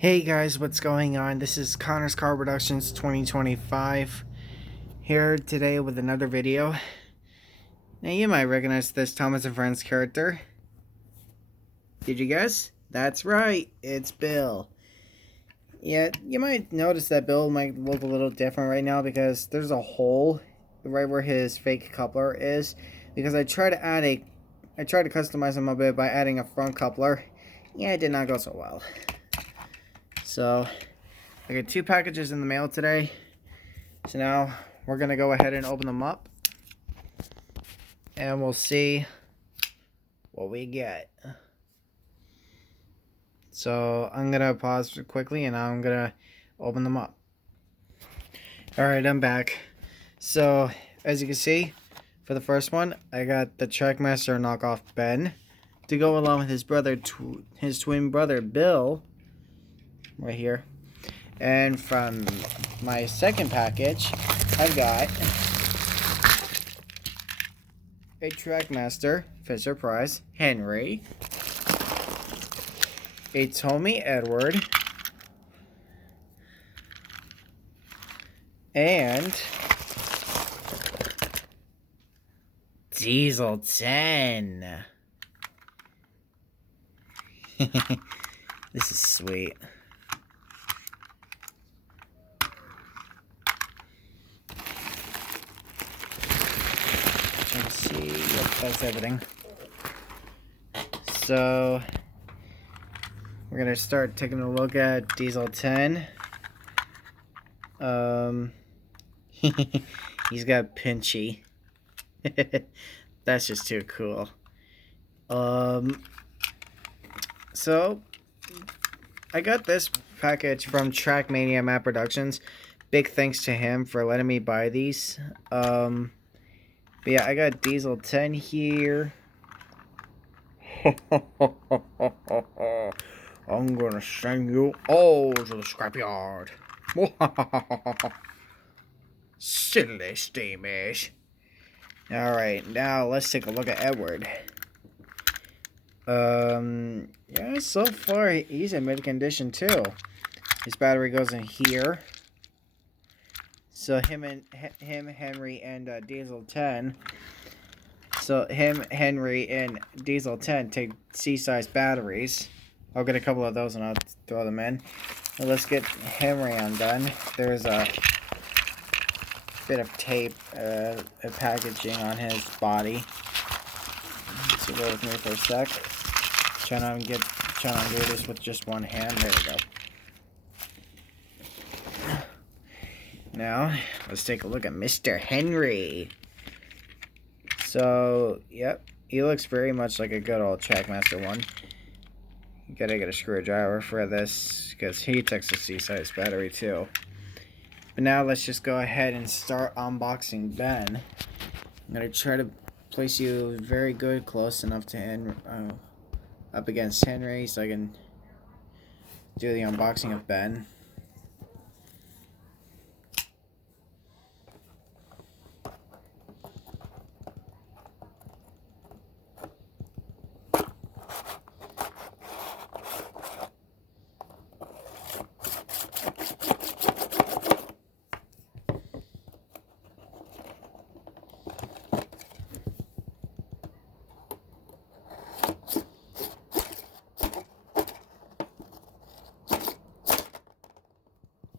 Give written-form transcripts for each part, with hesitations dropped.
Hey guys, what's going on? This is Connor's Car Productions 2025 here today with another video. Now you might recognize this Thomas and Friends character. Did you guess? That's right, it's Bill. Yeah, you might notice that Bill might look a little different right now because there's a hole right where his fake coupler is. Because I tried to customize him a bit by adding a front coupler. Yeah, it did not go so well. So, I got 2 packages in the mail today. So now, we're going to go ahead and open them up. And we'll see what we get. So, I'm going to pause quickly and I'm going to open them up. Alright, I'm back. So, as you can see, for the first one, I got the Trackmaster knockoff Ben to go along with his brother, his twin brother, Bill. Right here. And from my second package, I've got a Trackmaster Fisher Price Henry, a Tommy Edward, and Diesel 10. This is sweet. Let's see. Yep, that's everything. So we're gonna start taking a look at Diesel 10. He's got Pinchy. That's just too cool. So I got this package from Trackmainamatt Productions. Big thanks to him for letting me buy these. But yeah, I got Diesel 10 here. I'm gonna send you all to the scrapyard. Silly steamish. Alright, now let's take a look at Edward. Yeah, so far he's in mid condition too. His battery goes in here. So him, Henry, and Diesel 10. So him, Henry, and Diesel 10 take C-size batteries. I'll get a couple of those and I'll throw them in. Well, let's get Henry undone. There's a bit of tape, packaging on his body. So bear with me for a sec. Trying to do this with just one hand. There we go. Now, let's take a look at Mr. Henry. So, yep, he looks very much like a good old Trackmaster one. You gotta get a screwdriver for this, because he takes a C-size battery too. But now let's just go ahead and start unboxing Ben. I'm gonna try to place you very good, close enough to Henry, up against Henry, so I can do the unboxing of Ben.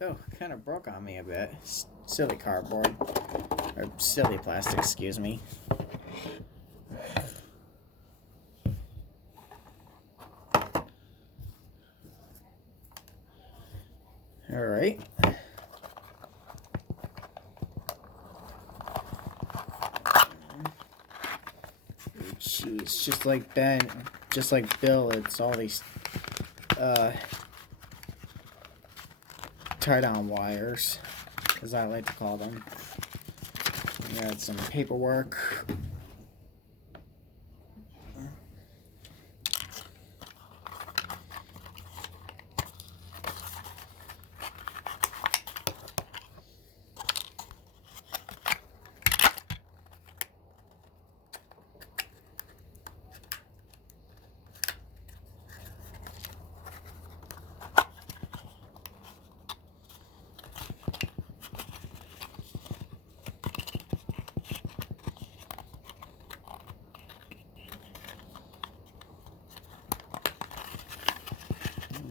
Oh, kind of broke on me a bit. Silly cardboard. Or silly plastic, excuse me. Alright. Jeez, just like Ben, just like Bill, it's all these, tie-down wires, as I like to call them. We got some paperwork.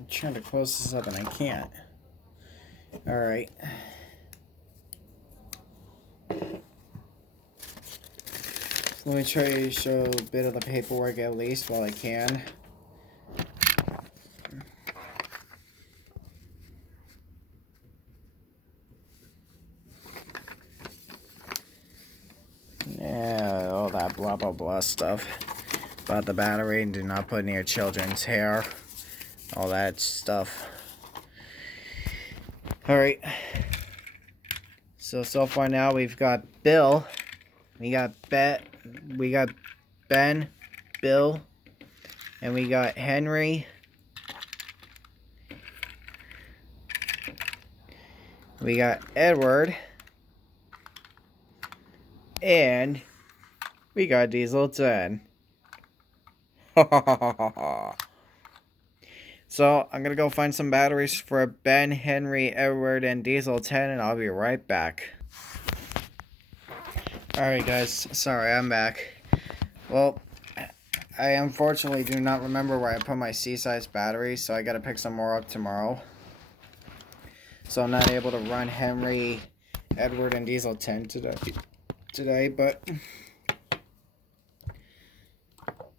trying to close this up and I can't. Alright. Let me try to show a bit of the paperwork at least while I can. Yeah, all that blah blah blah stuff about the battery and do not put near children's hair. All that stuff. Alright. So far now we've got Bill. We got Ben, Bill, and we got Henry. We got Edward. And we got Diesel 10. So I'm gonna go find some batteries for Ben, Henry, Edward, and Diesel 10, and I'll be right back. Alright guys, sorry, I'm back. Well, I unfortunately do not remember where I put my C-size batteries, so I gotta pick some more up tomorrow. So I'm not able to run Henry, Edward, and Diesel 10 today, but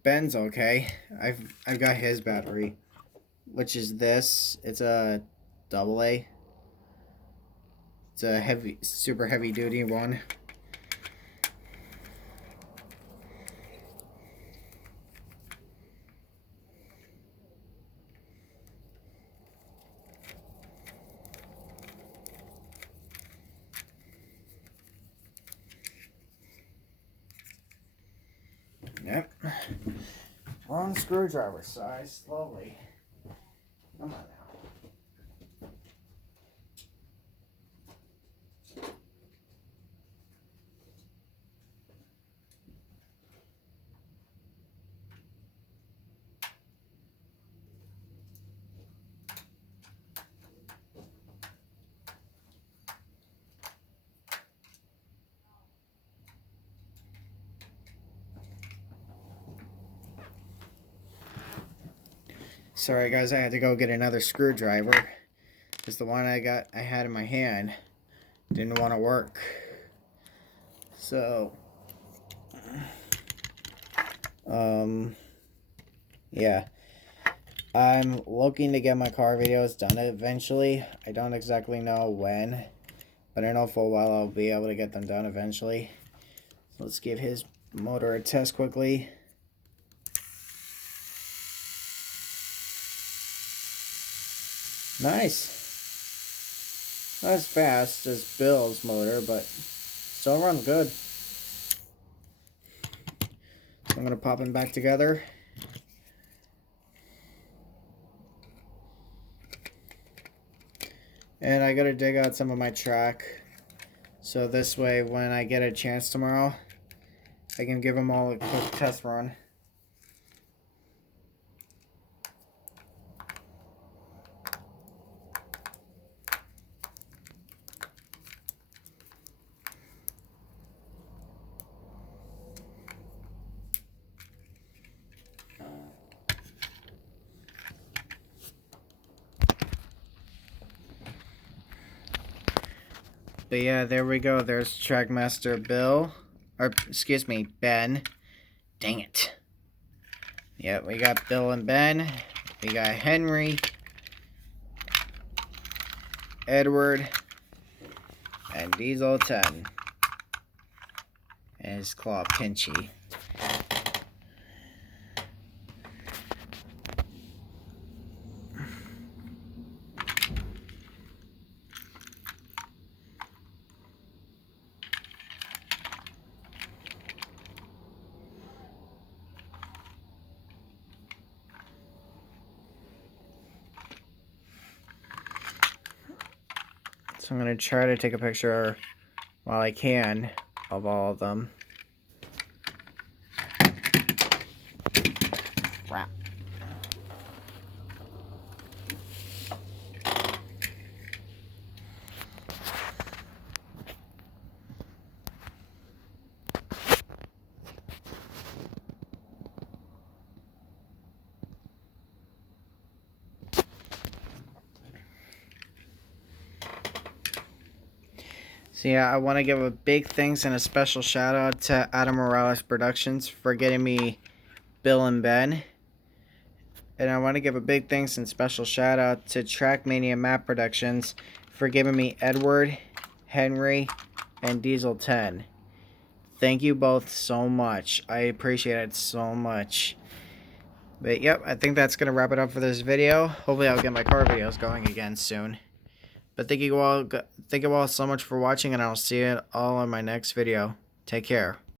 Ben's okay. I've got his battery, which is this. It's a AA. It's a super heavy duty one. Yep. Wrong screwdriver size. Slowly. Come on now. Sorry guys, I had to go get another screwdriver because the one I had in my hand didn't want to work. So yeah, I'm looking to get my car videos done eventually. I don't exactly know when, but I know for a while I'll be able to get them done eventually. So let's give his motor a test quickly. Nice. Not as fast as Bill's motor, but still runs good. So I'm going to pop them back together. And I got to dig out some of my track. So this way, when I get a chance tomorrow, I can give them all a quick test run. But yeah, there we go. There's Trackmaster Bill. Or, excuse me, Ben. Dang it. Yeah, we got Bill and Ben. We got Henry. Edward. And Diesel 10. And his claw pinchy. So I'm going to try to take a picture while I can of all of them. Crap. So yeah, I want to give a big thanks and a special shout out to Adam Morales Productions for getting me Bill and Ben. And I want to give a big thanks and special shout out to Trackmainamatt Productions for giving me Edward, Henry, and Diesel 10. Thank you both so much. I appreciate it so much. But yep, I think that's going to wrap it up for this video. Hopefully I'll get my car videos going again soon. But thank you all so much for watching, and I'll see you all in my next video. Take care.